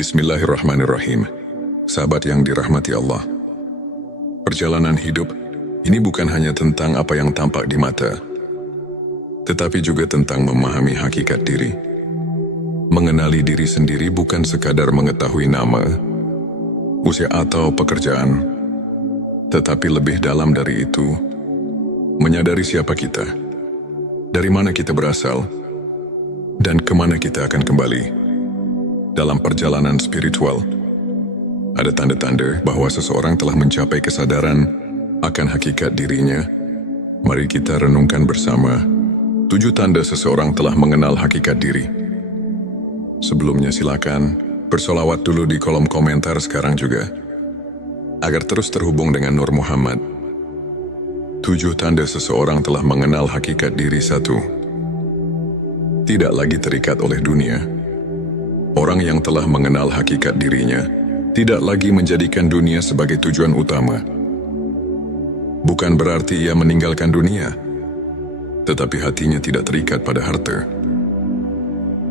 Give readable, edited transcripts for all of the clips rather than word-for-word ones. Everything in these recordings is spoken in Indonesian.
Bismillahirrahmanirrahim. Sahabat yang dirahmati Allah. Perjalanan hidup ini bukan hanya tentang apa yang tampak di mata, tetapi juga tentang memahami hakikat diri. Mengenali diri sendiri bukan sekadar mengetahui nama, usia atau pekerjaan, tetapi lebih dalam dari itu, menyadari siapa kita, dari mana kita berasal, dan kemana kita akan kembali. Dalam perjalanan spiritual, ada tanda-tanda bahwa seseorang telah mencapai kesadaran akan hakikat dirinya. Mari kita renungkan bersama 7 tanda seseorang telah mengenal hakikat diri. Sebelumnya silakan bersolawat dulu di kolom komentar sekarang juga, agar terus terhubung dengan Nur Muhammad. 7 tanda seseorang telah mengenal hakikat diri. 1. Tidak lagi terikat oleh dunia. Orang yang telah mengenal hakikat dirinya tidak lagi menjadikan dunia sebagai tujuan utama. Bukan berarti ia meninggalkan dunia, tetapi hatinya tidak terikat pada harta,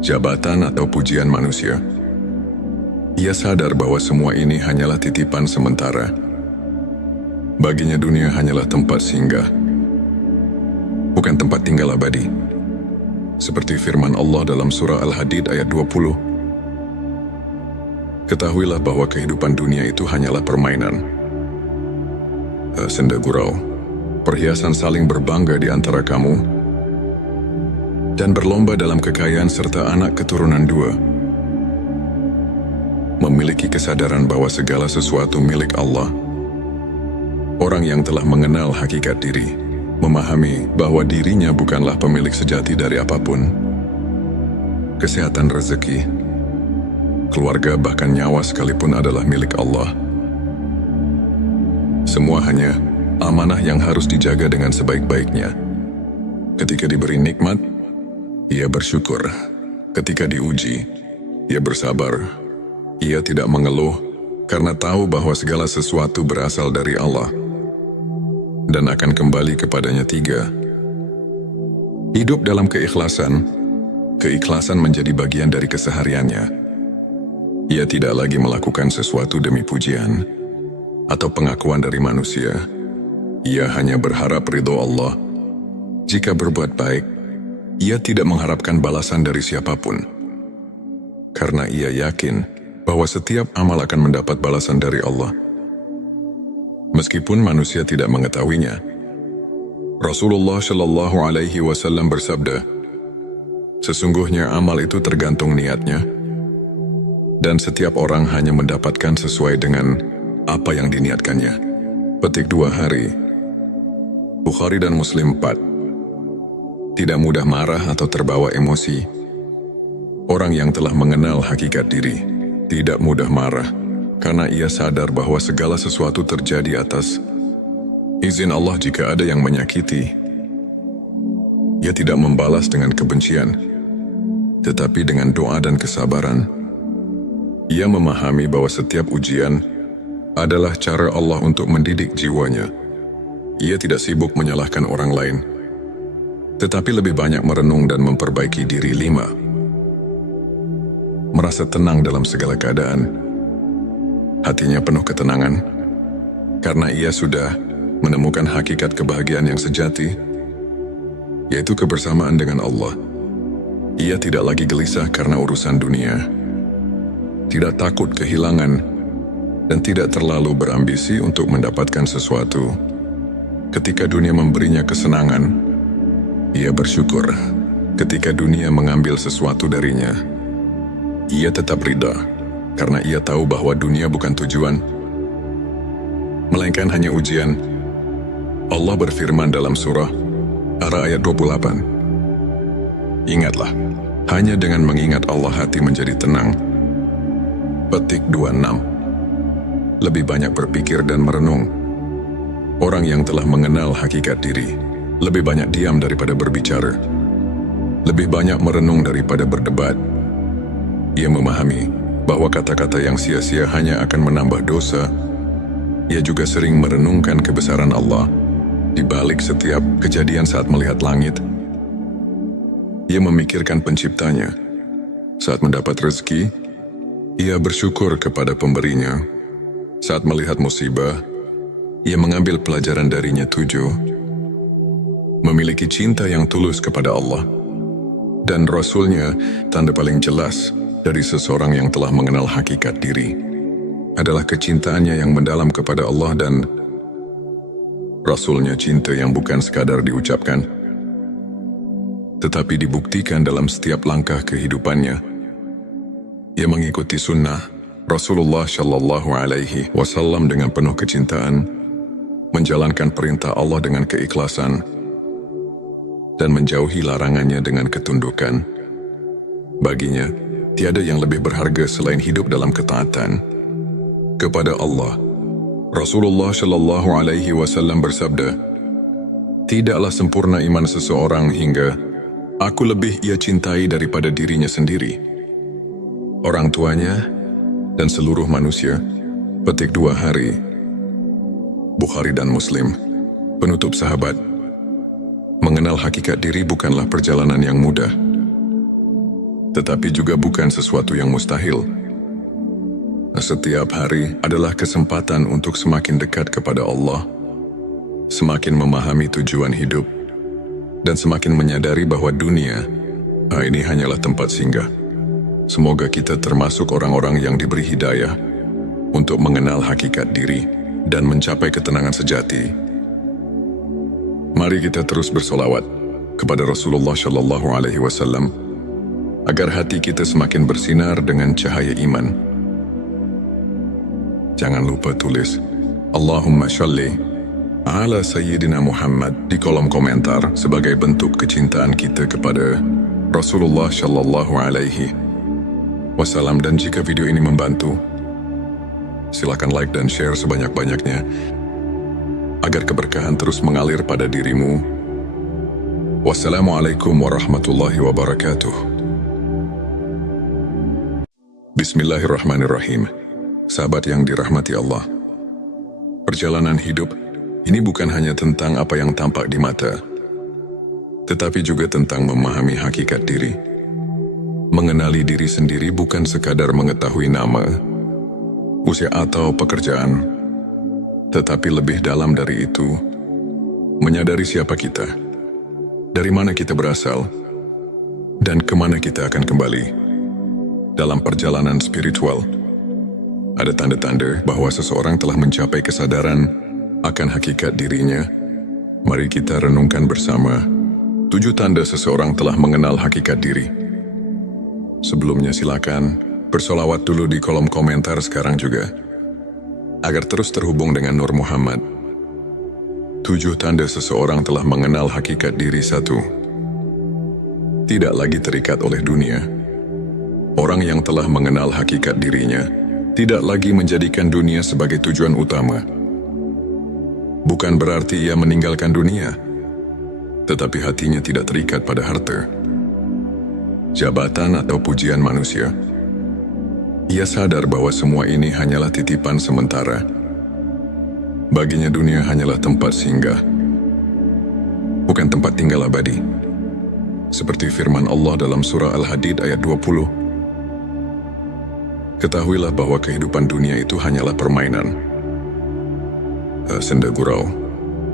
jabatan atau pujian manusia. Ia sadar bahwa semua ini hanyalah titipan sementara. Baginya dunia hanyalah tempat singgah, bukan tempat tinggal abadi. Seperti firman Allah dalam surah Al-Hadid ayat 20. Ketahuilah bahwa kehidupan dunia itu hanyalah permainan, senda gurau, perhiasan saling berbangga di antara kamu, dan berlomba dalam kekayaan serta anak keturunan 2. Memiliki kesadaran bahwa segala sesuatu milik Allah. Orang yang telah mengenal hakikat diri, memahami bahwa dirinya bukanlah pemilik sejati dari apapun. Kesehatan, rezeki, keluarga, bahkan nyawa sekalipun adalah milik Allah. Semua hanya amanah yang harus dijaga dengan sebaik-baiknya. Ketika diberi nikmat, ia bersyukur. Ketika diuji, ia bersabar. Ia tidak mengeluh karena tahu bahwa segala sesuatu berasal dari Allah dan akan kembali kepadanya. 3. Hidup dalam keikhlasan. Keikhlasan menjadi bagian dari kesehariannya. Ia tidak lagi melakukan sesuatu demi pujian atau pengakuan dari manusia. Ia hanya berharap ridho Allah. Jika berbuat baik, ia tidak mengharapkan balasan dari siapapun. Karena ia yakin bahwa setiap amal akan mendapat balasan dari Allah, meskipun manusia tidak mengetahuinya. Rasulullah Shallallahu Alaihi Wasallam bersabda, sesungguhnya amal itu tergantung niatnya, dan setiap orang hanya mendapatkan sesuai dengan apa yang diniatkannya. Petik 2 hari. Bukhari dan Muslim 4. Tidak mudah marah atau terbawa emosi. Orang yang telah mengenal hakikat diri tidak mudah marah, karena ia sadar bahwa segala sesuatu terjadi atas izin Allah. Jika ada yang menyakiti, ia tidak membalas dengan kebencian, tetapi dengan doa dan kesabaran. Ia memahami bahwa setiap ujian adalah cara Allah untuk mendidik jiwanya. Ia tidak sibuk menyalahkan orang lain, tetapi lebih banyak merenung dan memperbaiki diri. 5. Merasa tenang dalam segala keadaan. Hatinya penuh ketenangan, karena ia sudah menemukan hakikat kebahagiaan yang sejati, yaitu kebersamaan dengan Allah. Ia tidak lagi gelisah karena urusan dunia, tidak takut kehilangan, dan tidak terlalu berambisi untuk mendapatkan sesuatu. Ketika dunia memberinya kesenangan, ia bersyukur. Ketika dunia mengambil sesuatu darinya, ia tetap ridha, karena ia tahu bahwa dunia bukan tujuan, melainkan hanya ujian. Allah berfirman dalam surah Ar-Ra'd ayat 28. Ingatlah, hanya dengan mengingat Allah hati menjadi tenang. Petik 26. Lebih banyak berpikir dan merenung. Orang yang telah mengenal hakikat diri lebih banyak diam daripada berbicara, lebih banyak merenung daripada berdebat. Ia memahami bahwa kata-kata yang sia-sia hanya akan menambah dosa. Ia juga sering merenungkan kebesaran Allah di balik setiap kejadian. Saat melihat langit, ia memikirkan penciptanya. Saat mendapat rezeki, Ia bersyukur kepada pemberinya. Saat melihat musibah, ia mengambil pelajaran darinya. 7. Memiliki cinta yang tulus kepada Allah dan Rasul-Nya. Tanda paling jelas dari seseorang yang telah mengenal hakikat diri adalah kecintaannya yang mendalam kepada Allah dan Rasul-Nya. Cinta yang bukan sekadar diucapkan, tetapi dibuktikan dalam setiap langkah kehidupannya. Ia mengikuti sunnah Rasulullah Shallallahu Alaihi Wasallam dengan penuh kecintaan, menjalankan perintah Allah dengan keikhlasan, dan menjauhi larangannya dengan ketundukan. Baginya, tiada yang lebih berharga selain hidup dalam ketaatan kepada Allah. Rasulullah Shallallahu Alaihi Wasallam bersabda, "Tidaklah sempurna iman seseorang hingga aku lebih ia cintai daripada dirinya sendiri, orang tuanya, dan seluruh manusia." Petik 2 hari. Bukhari dan Muslim. Penutup sahabat, mengenal hakikat diri bukanlah perjalanan yang mudah, tetapi juga bukan sesuatu yang mustahil. Setiap hari adalah kesempatan untuk semakin dekat kepada Allah, semakin memahami tujuan hidup, dan semakin menyadari bahwa dunia ini hanyalah tempat singgah. Semoga kita termasuk orang-orang yang diberi hidayah untuk mengenal hakikat diri dan mencapai ketenangan sejati. Mari kita terus bersolawat kepada Rasulullah Shallallahu Alaihi Wasallam agar hati kita semakin bersinar dengan cahaya iman. Jangan lupa tulis Allahumma sholli ala Sayyidina Muhammad di kolom komentar sebagai bentuk kecintaan kita kepada Rasulullah Shallallahu Alaihi Wasallam. Dan jika video ini membantu, silakan like dan share sebanyak-banyaknya agar keberkahan terus mengalir pada dirimu. Wassalamualaikum warahmatullahi wabarakatuh. Bismillahirrahmanirrahim. Sahabat yang dirahmati Allah, perjalanan hidup ini bukan hanya tentang apa yang tampak di mata, tetapi juga tentang memahami hakikat diri. Mengenali diri sendiri bukan sekadar mengetahui nama, usia atau pekerjaan, tetapi lebih dalam dari itu, menyadari siapa kita, dari mana kita berasal, dan kemana kita akan kembali. Dalam perjalanan spiritual, ada tanda-tanda bahwa seseorang telah mencapai kesadaran akan hakikat dirinya. Mari kita renungkan bersama 7 tanda seseorang telah mengenal hakikat diri. Sebelumnya silakan bersolawat dulu di kolom komentar sekarang juga, agar terus terhubung dengan Nur Muhammad. 7 tanda seseorang telah mengenal hakikat diri. 1. Tidak lagi terikat oleh dunia. Orang yang telah mengenal hakikat dirinya tidak lagi menjadikan dunia sebagai tujuan utama. Bukan berarti ia meninggalkan dunia, tetapi hatinya tidak terikat pada harta, jabatan atau pujian manusia. Ia sadar bahwa semua ini hanyalah titipan sementara. Baginya dunia hanyalah tempat singgah, bukan tempat tinggal abadi. Seperti firman Allah dalam surah Al-Hadid ayat 20. Ketahuilah bahwa kehidupan dunia itu hanyalah permainan, senda gurau,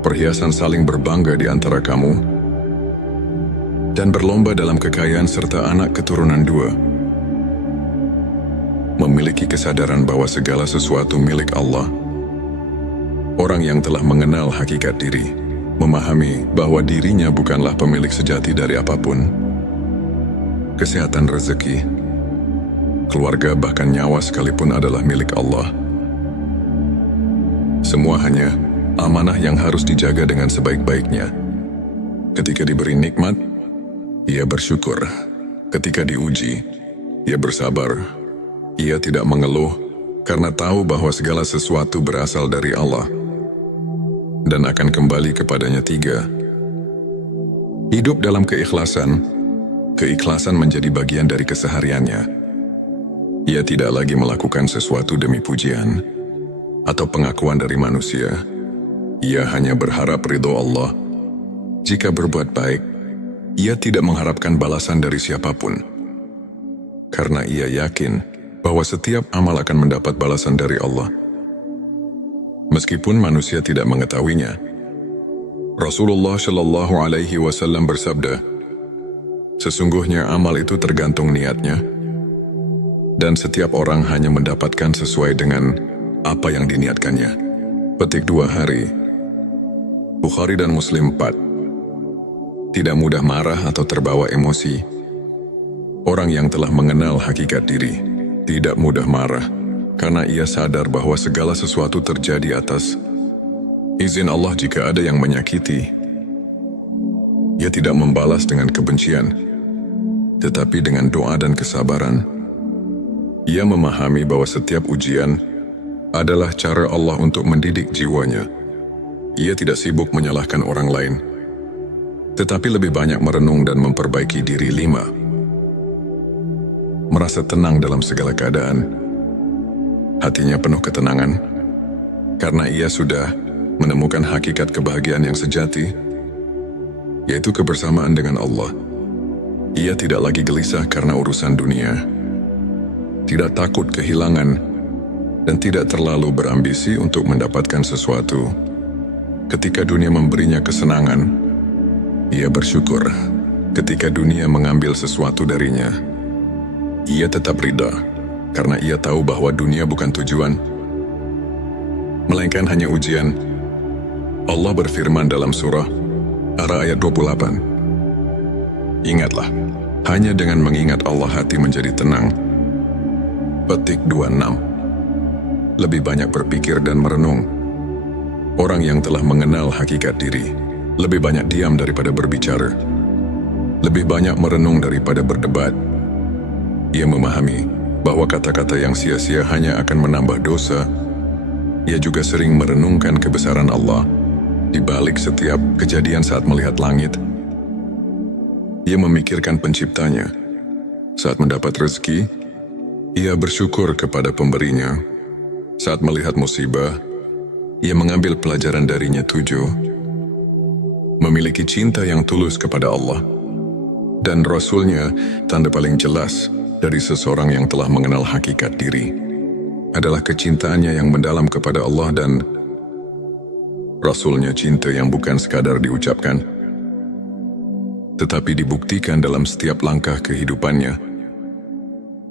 perhiasan saling berbangga di antara kamu, dan berlomba dalam kekayaan serta anak keturunan 2. Memiliki kesadaran bahwa segala sesuatu milik Allah. Orang yang telah mengenal hakikat diri, memahami bahwa dirinya bukanlah pemilik sejati dari apapun. Kesehatan, rezeki, keluarga, bahkan nyawa sekalipun adalah milik Allah. Semua hanya amanah yang harus dijaga dengan sebaik-baiknya. Ketika diberi nikmat, ia bersyukur. Ketika diuji, ia bersabar. Ia tidak mengeluh karena tahu bahwa segala sesuatu berasal dari Allah dan akan kembali kepadanya. 3. Hidup dalam keikhlasan. Keikhlasan menjadi bagian dari kesehariannya. Ia tidak lagi melakukan sesuatu demi pujian atau pengakuan dari manusia. Ia hanya berharap ridho Allah. Jika berbuat baik, ia tidak mengharapkan balasan dari siapapun, karena ia yakin bahwa setiap amal akan mendapat balasan dari Allah. Meskipun manusia tidak mengetahuinya, Rasulullah Shallallahu Alaihi Wasallam bersabda, sesungguhnya amal itu tergantung niatnya, dan setiap orang hanya mendapatkan sesuai dengan apa yang diniatkannya. Petik 2 hari. Bukhari dan Muslim 4. Tidak mudah marah atau terbawa emosi. Orang yang telah mengenal hakikat diri tidak mudah marah, karena ia sadar bahwa segala sesuatu terjadi atas izin Allah. Jika ada yang menyakiti, ia tidak membalas dengan kebencian, tetapi dengan doa dan kesabaran. Ia memahami bahwa setiap ujian adalah cara Allah untuk mendidik jiwanya. Ia tidak sibuk menyalahkan orang lain, tetapi lebih banyak merenung dan memperbaiki diri. 5. Merasa tenang dalam segala keadaan. Hatinya penuh ketenangan, karena ia sudah menemukan hakikat kebahagiaan yang sejati, yaitu kebersamaan dengan Allah. Ia tidak lagi gelisah karena urusan dunia, tidak takut kehilangan, dan tidak terlalu berambisi untuk mendapatkan sesuatu. Ketika dunia memberinya kesenangan, ia bersyukur. Ketika dunia mengambil sesuatu darinya, ia tetap ridha, karena ia tahu bahwa dunia bukan tujuan, melainkan hanya ujian. Allah berfirman dalam surah Ar-Ra'd ayat 28. Ingatlah, hanya dengan mengingat Allah hati menjadi tenang. Petik 26. Lebih banyak berpikir dan merenung. Orang yang telah mengenal hakikat diri lebih banyak diam daripada berbicara, lebih banyak merenung daripada berdebat. Ia memahami bahwa kata-kata yang sia-sia hanya akan menambah dosa. Ia juga sering merenungkan kebesaran Allah di balik setiap kejadian. Saat melihat langit, ia memikirkan penciptanya. Saat mendapat rezeki, ia bersyukur kepada pemberinya. Saat melihat musibah, ia mengambil pelajaran darinya. 7. Memiliki cinta yang tulus kepada Allah dan Rasul-Nya. Tanda paling jelas dari seseorang yang telah mengenal hakikat diri adalah kecintaannya yang mendalam kepada Allah dan Rasul-Nya. Cinta yang bukan sekadar diucapkan, tetapi dibuktikan dalam setiap langkah kehidupannya.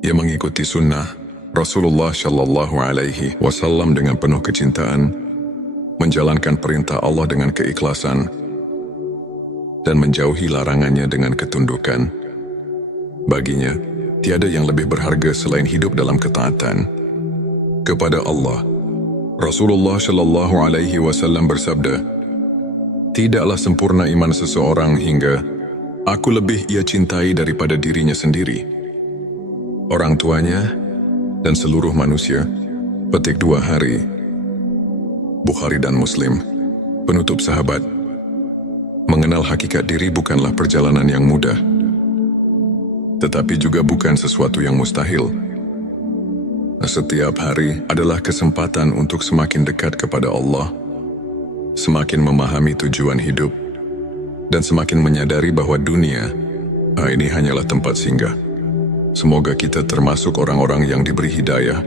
Ia mengikuti sunnah Rasulullah Shallallahu Alaihi Wasallam dengan penuh kecintaan, menjalankan perintah Allah dengan keikhlasan, dan menjauhi larangannya dengan ketundukan. Baginya, tiada yang lebih berharga selain hidup dalam ketaatan kepada Allah. Rasulullah Shallallahu Alaihi Wasallam bersabda, tidaklah sempurna iman seseorang hingga aku lebih ia cintai daripada dirinya sendiri, orang tuanya, dan seluruh manusia. Petik 2 hari. Bukhari dan Muslim. Penutup sahabat, mengenal hakikat diri bukanlah perjalanan yang mudah, tetapi juga bukan sesuatu yang mustahil. Setiap hari adalah kesempatan untuk semakin dekat kepada Allah, semakin memahami tujuan hidup, dan semakin menyadari bahwa dunia ini hanyalah tempat singgah. Semoga kita termasuk orang-orang yang diberi hidayah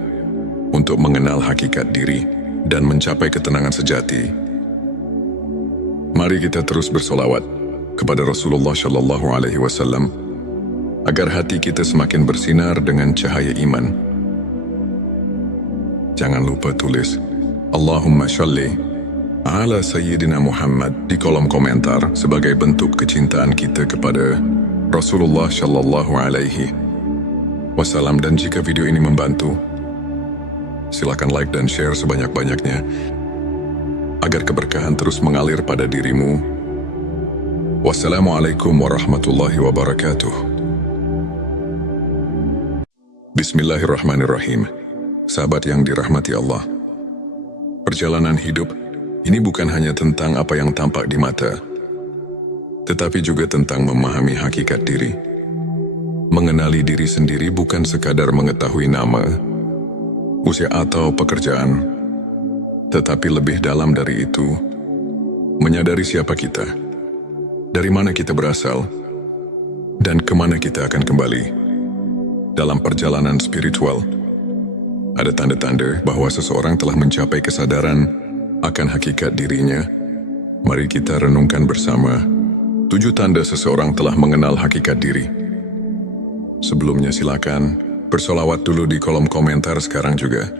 untuk mengenal hakikat diri dan mencapai ketenangan sejati. Mari kita terus bersolawat kepada Rasulullah Shallallahu Alaihi Wasallam agar hati kita semakin bersinar dengan cahaya iman. Jangan lupa tulis Allahumma sholli ala Sayyidina Muhammad di kolom komentar sebagai bentuk kecintaan kita kepada Rasulullah Shallallahu Alaihi Wasallam. Dan jika video ini membantu, silakan like dan share sebanyak-banyaknya agar keberkahan terus mengalir pada dirimu. Wassalamualaikum warahmatullahi wabarakatuh. Bismillahirrahmanirrahim. Sahabat yang dirahmati Allah, perjalanan hidup ini bukan hanya tentang apa yang tampak di mata, tetapi juga tentang memahami hakikat diri. Mengenali diri sendiri bukan sekadar mengetahui nama, usia atau pekerjaan, tetapi lebih dalam dari itu, menyadari siapa kita, dari mana kita berasal, dan kemana kita akan kembali. Dalam perjalanan spiritual, Ada tanda-tanda bahwa seseorang telah mencapai kesadaran akan hakikat dirinya. Mari kita renungkan bersama 7 tanda seseorang telah mengenal hakikat diri. Sebelumnya silakan bersolawat dulu di kolom komentar sekarang juga,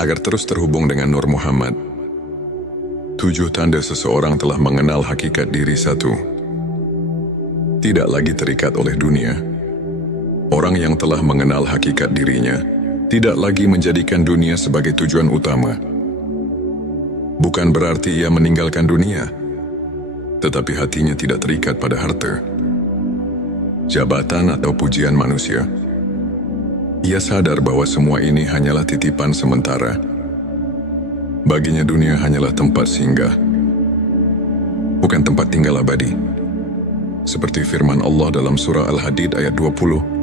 agar terus terhubung dengan Nur Muhammad. 7 tanda seseorang telah mengenal hakikat diri. 1. Tidak lagi terikat oleh dunia. Orang yang telah mengenal hakikat dirinya tidak lagi menjadikan dunia sebagai tujuan utama. Bukan berarti ia meninggalkan dunia, tetapi hatinya tidak terikat pada harta, jabatan atau pujian manusia. Ia sadar bahwa semua ini hanyalah titipan sementara. Baginya dunia hanyalah tempat singgah, bukan tempat tinggal abadi. Seperti firman Allah dalam surah Al-Hadid ayat 20.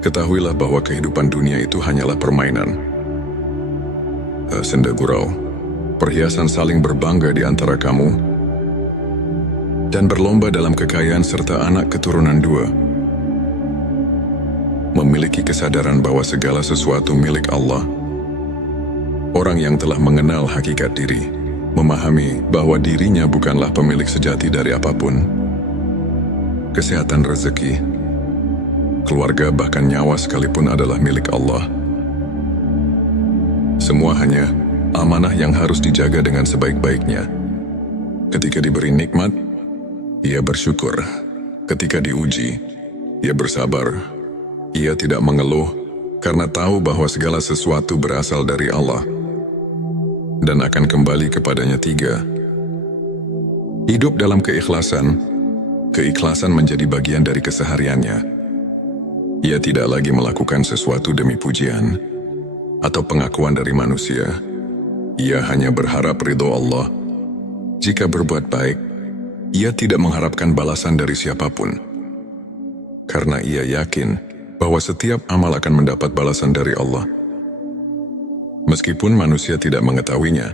Ketahuilah bahwa kehidupan dunia itu hanyalah permainan, senda gurau, perhiasan saling berbangga di antara kamu, dan berlomba dalam kekayaan serta anak keturunan 2. Memiliki kesadaran bahwa segala sesuatu milik Allah. Orang yang telah mengenal hakikat diri memahami bahwa dirinya bukanlah pemilik sejati dari apapun. Kesehatan, rezeki, keluarga, bahkan nyawa sekalipun adalah milik Allah. Semua hanya amanah yang harus dijaga dengan sebaik-baiknya. Ketika diberi nikmat, ia bersyukur. Ketika diuji, ia bersabar. Ia tidak mengeluh karena tahu bahwa segala sesuatu berasal dari Allah dan akan kembali kepadanya. 3. Hidup dalam keikhlasan. Keikhlasan menjadi bagian dari kesehariannya. Ia tidak lagi melakukan sesuatu demi pujian atau pengakuan dari manusia. Ia hanya berharap ridho Allah. Jika berbuat baik, ia tidak mengharapkan balasan dari siapapun, karena ia yakin bahwa setiap amal akan mendapat balasan dari Allah, meskipun manusia tidak mengetahuinya.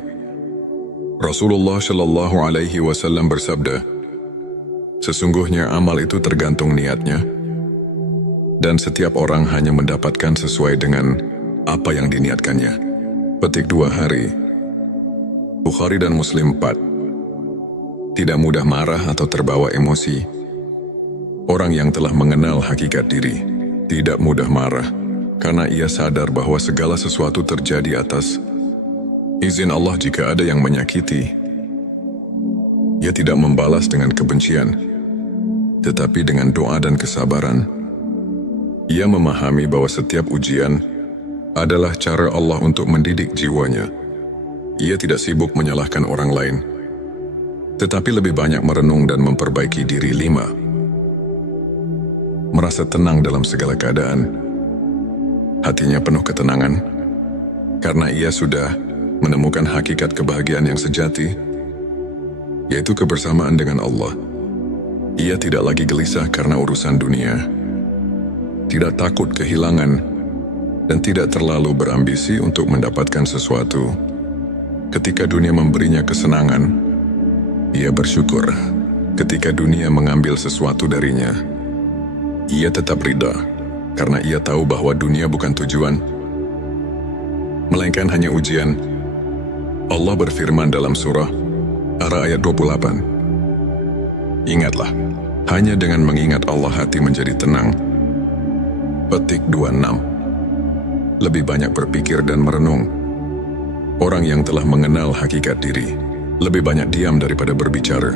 Rasulullah Shallallahu Alaihi Wasallam bersabda, sesungguhnya amal itu tergantung niatnya, dan setiap orang hanya mendapatkan sesuai dengan apa yang diniatkannya. Petik 2 hari. Bukhari dan Muslim 4. Tidak mudah marah atau terbawa emosi. Orang yang telah mengenal hakikat diri tidak mudah marah, karena ia sadar bahwa segala sesuatu terjadi atas izin Allah. Jika ada yang menyakiti, ia tidak membalas dengan kebencian, tetapi dengan doa dan kesabaran. Ia memahami bahwa setiap ujian adalah cara Allah untuk mendidik jiwanya. Ia tidak sibuk menyalahkan orang lain, tetapi lebih banyak merenung dan memperbaiki diri. 5. Merasa tenang dalam segala keadaan. Hatinya penuh ketenangan, karena ia sudah menemukan hakikat kebahagiaan yang sejati, yaitu kebersamaan dengan Allah. Ia tidak lagi gelisah karena urusan dunia, tidak takut kehilangan, dan tidak terlalu berambisi untuk mendapatkan sesuatu. Ketika dunia memberinya kesenangan, ia bersyukur. Ketika dunia mengambil sesuatu darinya, ia tetap ridha, karena ia tahu bahwa dunia bukan tujuan, melainkan hanya ujian. Allah berfirman dalam surah Ar-Ra'd ayat 28. Ingatlah, hanya dengan mengingat Allah hati menjadi tenang. Petik 26. Lebih banyak berpikir dan merenung. Orang yang telah mengenal hakikat diri lebih banyak diam daripada berbicara,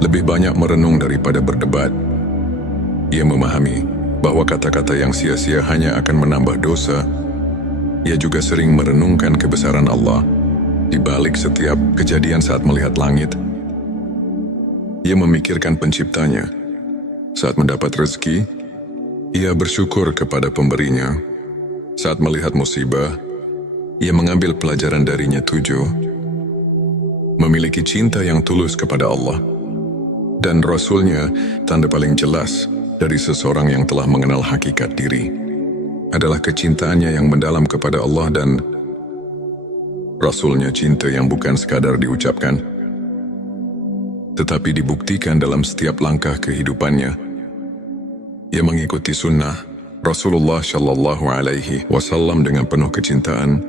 lebih banyak merenung daripada berdebat. Ia memahami bahwa kata-kata yang sia-sia hanya akan menambah dosa. Ia juga sering merenungkan kebesaran Allah di balik setiap kejadian. Saat melihat langit, ia memikirkan penciptanya. Saat mendapat rezeki, ia bersyukur kepada pemberinya. Saat melihat musibah, ia mengambil pelajaran darinya. 7. Memiliki cinta yang tulus kepada Allah dan Rasul-Nya. Tanda paling jelas dari seseorang yang telah mengenal hakikat diri adalah kecintaannya yang mendalam kepada Allah dan Rasul-Nya. Cinta yang bukan sekadar diucapkan, tetapi dibuktikan dalam setiap langkah kehidupannya. Ia mengikuti sunnah, Rasulullah Shallallahu Alaihi Wasallam dengan penuh kecintaan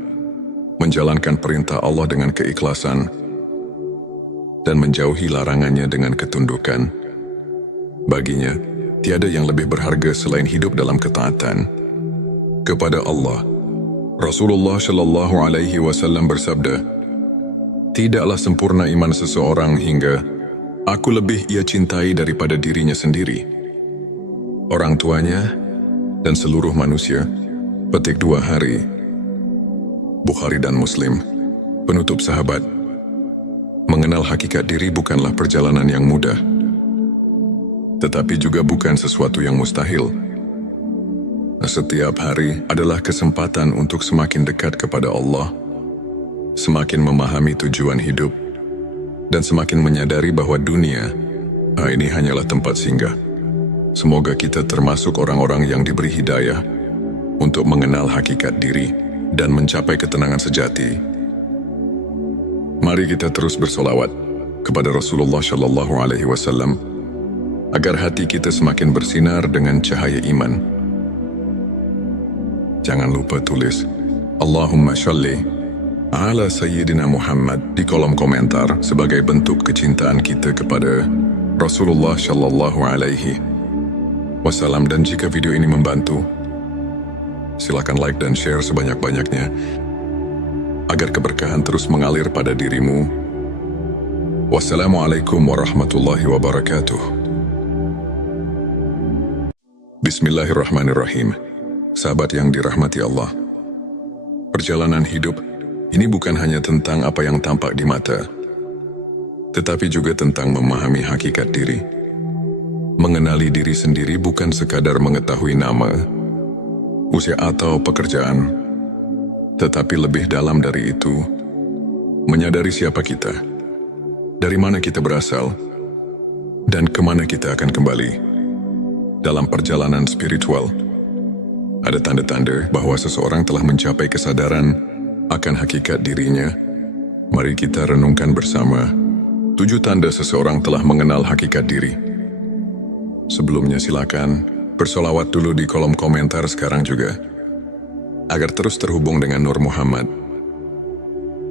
menjalankan perintah Allah dengan keikhlasan dan menjauhi larangannya dengan ketundukan. Baginya, tiada yang lebih berharga selain hidup dalam ketaatan kepada Allah. Rasulullah Shallallahu Alaihi Wasallam bersabda, "Tidaklah sempurna iman seseorang hingga aku lebih ia cintai daripada dirinya sendiri, orang tuanya, dan seluruh manusia." Petik 2 hari. Bukhari dan Muslim. Penutup sahabat, mengenal hakikat diri bukanlah perjalanan yang mudah, tetapi juga bukan sesuatu yang mustahil. Setiap hari adalah kesempatan untuk semakin dekat kepada Allah, semakin memahami tujuan hidup, dan semakin menyadari bahwa dunia ini hanyalah tempat singgah. Semoga kita termasuk orang-orang yang diberi hidayah untuk mengenal hakikat diri dan mencapai ketenangan sejati. Mari kita terus bersolawat kepada Rasulullah Shallallahu Alaihi Wasallam agar hati kita semakin bersinar dengan cahaya iman. Jangan lupa tulis Allahumma sholli ala Sayyidina Muhammad di kolom komentar sebagai bentuk kecintaan kita kepada Rasulullah Shallallahu Alaihi Wasallam. Dan jika video ini membantu, silakan like dan share sebanyak-banyaknya agar keberkahan terus mengalir pada dirimu. Wassalamualaikum warahmatullahi wabarakatuh. Bismillahirrahmanirrahim. Sahabat yang dirahmati Allah, perjalanan hidup ini bukan hanya tentang apa yang tampak di mata, tetapi juga tentang memahami hakikat diri. Mengenali diri sendiri bukan sekadar mengetahui nama, usia atau pekerjaan, tetapi lebih dalam dari itu, menyadari siapa kita, dari mana kita berasal, dan kemana kita akan kembali. Dalam perjalanan spiritual, ada tanda-tanda bahwa seseorang telah mencapai kesadaran akan hakikat dirinya. Mari kita renungkan bersama 7 tanda seseorang telah mengenal hakikat diri. Sebelumnya silakan bersolawat dulu di kolom komentar sekarang juga, agar terus terhubung dengan Nur Muhammad.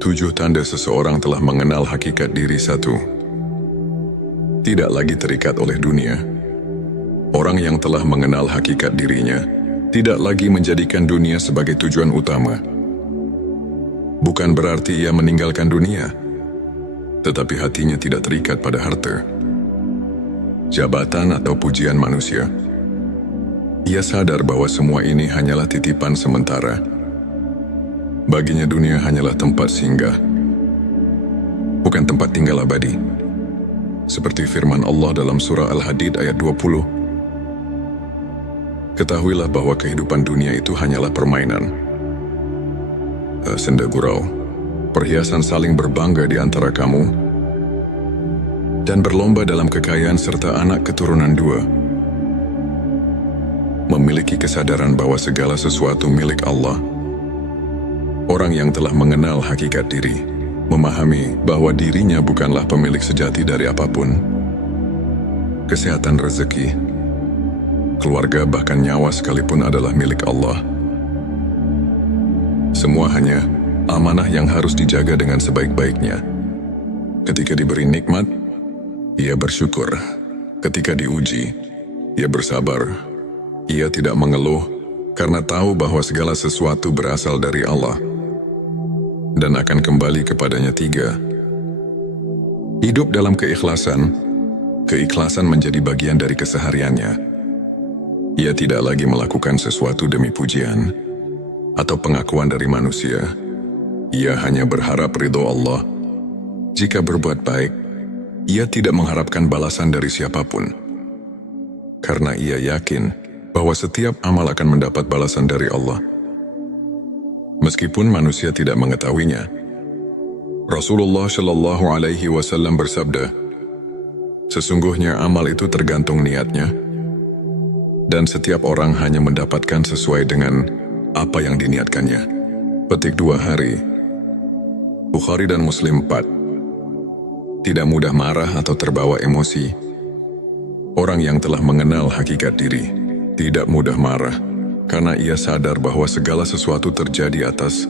7 tanda seseorang telah mengenal hakikat diri. 1. Tidak lagi terikat oleh dunia. Orang yang telah mengenal hakikat dirinya tidak lagi menjadikan dunia sebagai tujuan utama. Bukan berarti ia meninggalkan dunia, tetapi hatinya tidak terikat pada harta, jabatan atau pujian manusia. Ia sadar bahwa semua ini hanyalah titipan sementara. Baginya dunia hanyalah tempat singgah, bukan tempat tinggal abadi. Seperti firman Allah dalam surah Al-Hadid ayat 20. Ketahuilah bahwa kehidupan dunia itu hanyalah permainan, senda gurau, perhiasan saling berbangga di antara kamu, dan berlomba dalam kekayaan serta anak keturunan 2. Memiliki kesadaran bahwa segala sesuatu milik Allah. Orang yang telah mengenal hakikat diri, memahami bahwa dirinya bukanlah pemilik sejati dari apapun. Kesehatan, rezeki, keluarga, bahkan nyawa sekalipun adalah milik Allah. Semua hanya amanah yang harus dijaga dengan sebaik-baiknya. Ketika diberi nikmat, ia bersyukur. Ketika diuji, ia bersabar. Ia tidak mengeluh karena tahu bahwa segala sesuatu berasal dari Allah dan akan kembali kepadanya. 3. Hidup dalam keikhlasan. Keikhlasan menjadi bagian dari kesehariannya. Ia tidak lagi melakukan sesuatu demi pujian atau pengakuan dari manusia. Ia hanya berharap ridho Allah. Jika berbuat baik, ia tidak mengharapkan balasan dari siapapun, karena ia yakin bahwa setiap amal akan mendapat balasan dari Allah, meskipun manusia tidak mengetahuinya. Rasulullah Shallallahu Alaihi Wasallam bersabda, "Sesungguhnya amal itu tergantung niatnya, dan setiap orang hanya mendapatkan sesuai dengan apa yang diniatkannya." Petik 2 hari. Bukhari dan Muslim. 4. Tidak mudah marah atau terbawa emosi. Orang yang telah mengenal hakikat diri tidak mudah marah, karena ia sadar bahwa segala sesuatu terjadi atas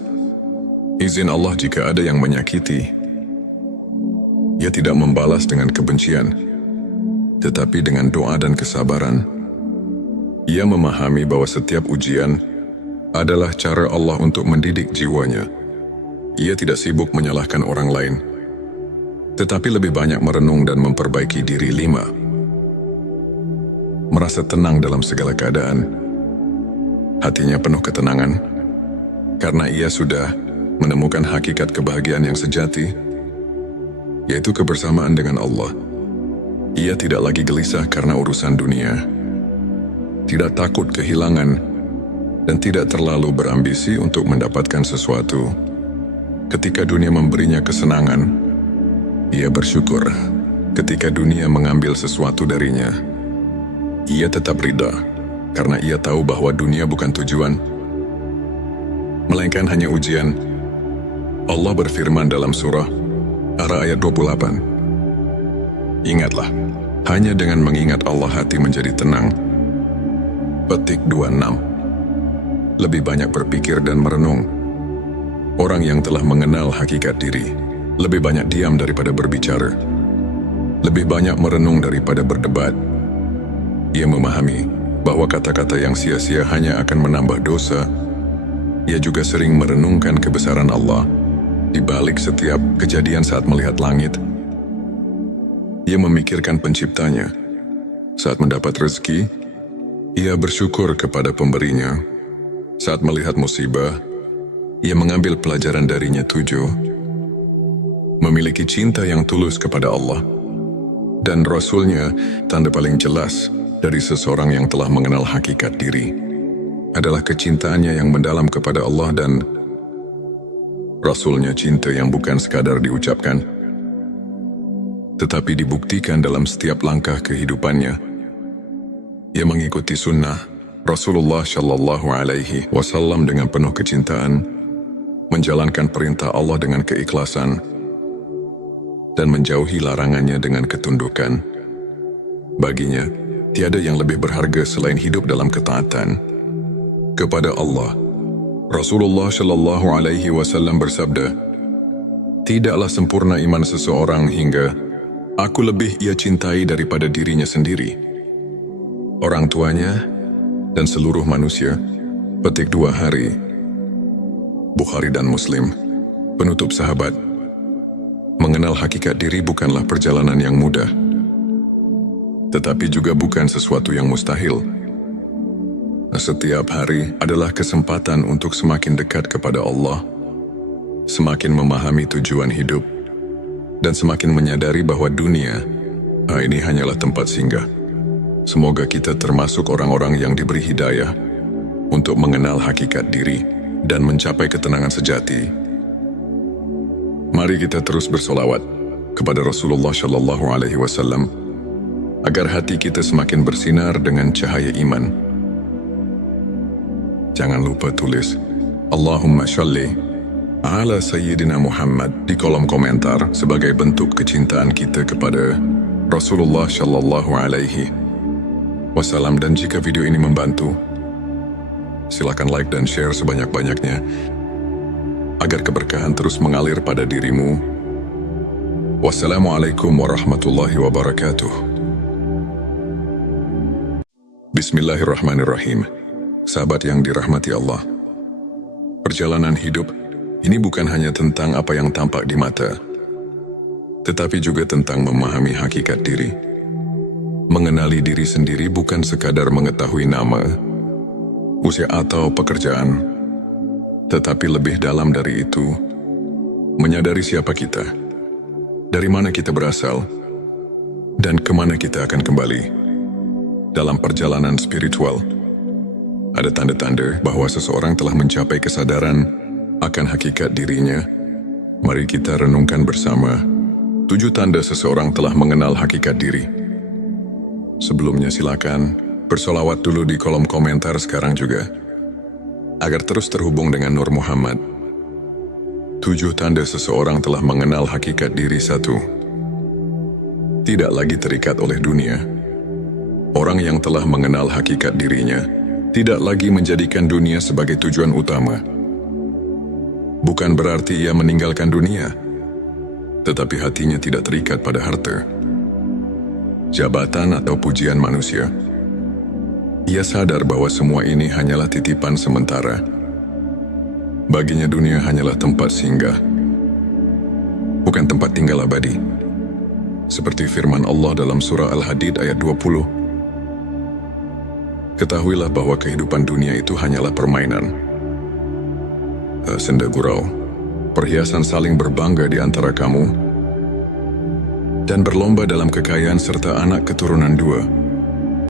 izin Allah. Jika ada yang menyakiti, ia tidak membalas dengan kebencian, tetapi dengan doa dan kesabaran. Ia memahami bahwa setiap ujian adalah cara Allah untuk mendidik jiwanya. Ia tidak sibuk menyalahkan orang lain, tetapi lebih banyak merenung dan memperbaiki diri. 5. Merasa tenang dalam segala keadaan. Hatinya penuh ketenangan, karena ia sudah menemukan hakikat kebahagiaan yang sejati, yaitu kebersamaan dengan Allah. Ia tidak lagi gelisah karena urusan dunia, tidak takut kehilangan, dan tidak terlalu berambisi untuk mendapatkan sesuatu. Ketika dunia memberinya kesenangan, ia bersyukur. Ketika dunia mengambil sesuatu darinya, ia tetap ridha, karena ia tahu bahwa dunia bukan tujuan, melainkan hanya ujian. Allah berfirman dalam surah Ar-Ra'd ayat 28. Ingatlah, hanya dengan mengingat Allah hati menjadi tenang. Petik 26. Lebih banyak berpikir dan merenung. Orang yang telah mengenal hakikat diri lebih banyak diam daripada berbicara, lebih banyak merenung daripada berdebat. Ia memahami bahwa kata-kata yang sia-sia hanya akan menambah dosa. Ia juga sering merenungkan kebesaran Allah di balik setiap kejadian. Saat melihat langit, ia memikirkan penciptanya. Saat mendapat rezeki, ia bersyukur kepada pemberinya. Saat melihat musibah, ia mengambil pelajaran darinya. 7. Memiliki cinta yang tulus kepada Allah dan Rasul-Nya. Tanda paling jelas dari seseorang yang telah mengenal hakikat diri adalah kecintaannya yang mendalam kepada Allah dan Rasul-Nya. Cinta yang bukan sekadar diucapkan, tetapi dibuktikan dalam setiap langkah kehidupannya. Ia mengikuti sunnah Rasulullah Shallallahu Alaihi Wasallam dengan penuh kecintaan, menjalankan perintah Allah dengan keikhlasan, dan menjauhi larangannya dengan ketundukan. Baginya, tiada yang lebih berharga selain hidup dalam ketaatan kepada Allah. Rasulullah Shallallahu Alaihi Wasallam bersabda, "Tidaklah sempurna iman seseorang hingga aku lebih ia cintai daripada dirinya sendiri, orang tuanya, dan seluruh manusia." Petik 2 hari. Bukhari dan Muslim. Penutup sahabat, mengenal hakikat diri bukanlah perjalanan yang mudah, tetapi juga bukan sesuatu yang mustahil. Setiap hari adalah kesempatan untuk semakin dekat kepada Allah, semakin memahami tujuan hidup, dan semakin menyadari bahwa dunia ini hanyalah tempat singgah. Semoga kita termasuk orang-orang yang diberi hidayah untuk mengenal hakikat diri dan mencapai ketenangan sejati. Mari kita terus bersolawat kepada Rasulullah Shallallahu Alaihi Wasallam agar hati kita semakin bersinar dengan cahaya iman. Jangan lupa tulis Allahumma sholli ala Sayyidina Muhammad di kolom komentar sebagai bentuk kecintaan kita kepada Rasulullah Shallallahu Alaihi Wasallam. Dan jika video ini membantu, silakan like dan share sebanyak-banyaknya agar keberkahan terus mengalir pada dirimu. Wassalamualaikum warahmatullahi wabarakatuh. Bismillahirrahmanirrahim. Sahabat yang dirahmati Allah, perjalanan hidup ini bukan hanya tentang apa yang tampak di mata, tetapi juga tentang memahami hakikat diri. Mengenali diri sendiri bukan sekadar mengetahui nama, usia atau pekerjaan, tetapi lebih dalam dari itu, menyadari siapa kita, dari mana kita berasal, dan kemana kita akan kembali. Dalam perjalanan spiritual, ada tanda-tanda bahwa seseorang telah mencapai kesadaran akan hakikat dirinya. Mari kita renungkan bersama 7 tanda seseorang telah mengenal hakikat diri. Sebelumnya silakan bersolawat dulu di kolom komentar sekarang juga, agar terus terhubung dengan Nur Muhammad. 7 tanda seseorang telah mengenal hakikat diri. 1. Tidak lagi terikat oleh dunia. Orang yang telah mengenal hakikat dirinya tidak lagi menjadikan dunia sebagai tujuan utama. Bukan berarti ia meninggalkan dunia, tetapi hatinya tidak terikat pada harta, jabatan atau pujian manusia. Ia sadar bahwa semua ini hanyalah titipan sementara. Baginya dunia hanyalah tempat singgah, bukan tempat tinggal abadi. Seperti firman Allah dalam surah Al-Hadid ayat 20. Ketahuilah bahwa kehidupan dunia itu hanyalah permainan, senda gurau, perhiasan saling berbangga di antara kamu, dan berlomba dalam kekayaan serta anak keturunan dua.